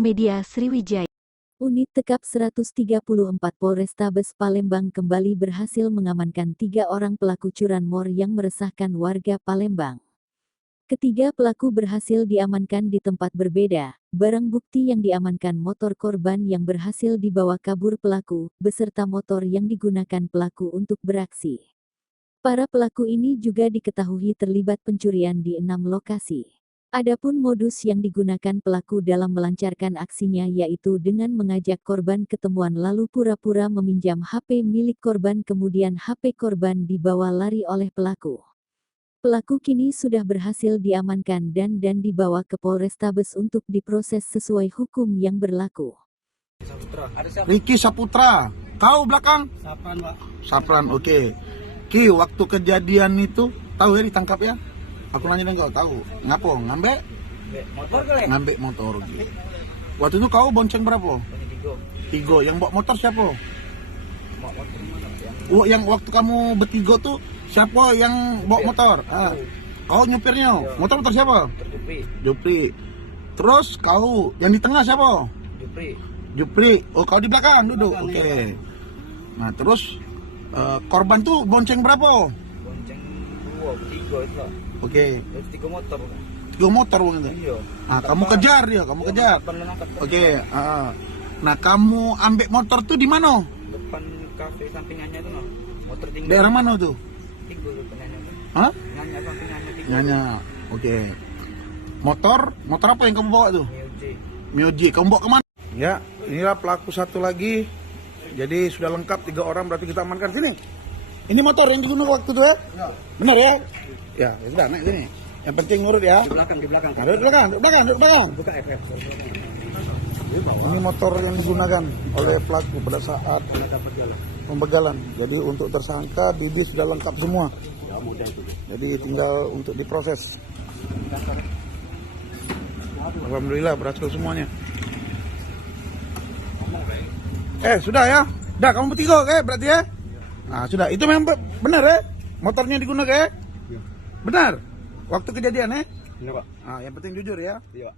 Media Sriwijaya. Unit Tekap 134 Polrestabes Palembang kembali berhasil mengamankan 3 orang pelaku curanmor yang meresahkan warga Palembang. Ketiga pelaku berhasil diamankan di tempat berbeda. Barang bukti yang diamankan motor korban yang berhasil dibawa kabur pelaku, beserta motor yang digunakan pelaku untuk beraksi. Para pelaku ini juga diketahui terlibat pencurian di 6 lokasi. Adapun modus yang digunakan pelaku dalam melancarkan aksinya yaitu dengan mengajak korban ketemuan lalu pura-pura meminjam HP milik korban kemudian HP korban dibawa lari oleh pelaku. Pelaku kini sudah berhasil diamankan dan dibawa ke Polrestabes untuk diproses sesuai hukum yang berlaku. Riki Saputra, tahu belakang? Sapran, Pak. Sapran, oke. Ki, waktu kejadian itu tahu ya ditangkap ya? Aku nanya dan kau tahu. Ngapo? Ngambek? Motor kali? Ngambek motor. Gitu. Waktu itu kau bonceng berapa? Tiga. Yang bawa motor siapa? Oh, yang waktu kamu bertiga tuh siapa yang bawa motor? Ah. Kau nyupirnya? Motor siapa? Jupri. Terus kau yang di tengah siapa? Jupri. Oh, kau di belakang duduk. Oke. Nah, terus korban tuh bonceng berapa? Bonceng 2, 3 itu lah. Oke. 3 motor. 3 motor gitu. Iya. Nah, kamu kejar dia, kamu kejar. Oke, nah, kamu ambil motor tuh di mana? Depan kafe sampingannya itu, motor tinggi. Daerah mana tuh? Tinggi depannya. Hah? Nyanya sampingannya tinggi. Nyanya. Oke. Motor apa yang kamu bawa tuh? Mioji. Kamu bawa kemana? Ya, inilah pelaku satu lagi. Jadi sudah lengkap 3 orang, berarti kita amankan sini. Ini motor yang digunakan waktu itu ya? Ya. Benar ya? Ya sudah naik sini. Yang penting nurut ya. Di belakang. Nah, duduk belakang. Buka FF. Ini motor yang digunakan oleh pelaku pada saat pembegalan. Jadi untuk tersangka Bibi sudah lengkap semua. Jadi tinggal untuk diproses. Alhamdulillah berhasil semuanya. Sudah ya? Dah kamu bertiga berarti ya? Nah sudah, itu memang benar ya? Motornya digunakan ya? Benar? Waktu kejadian ya? Iya, Pak. Nah, yang penting jujur ya? Iya, Pak.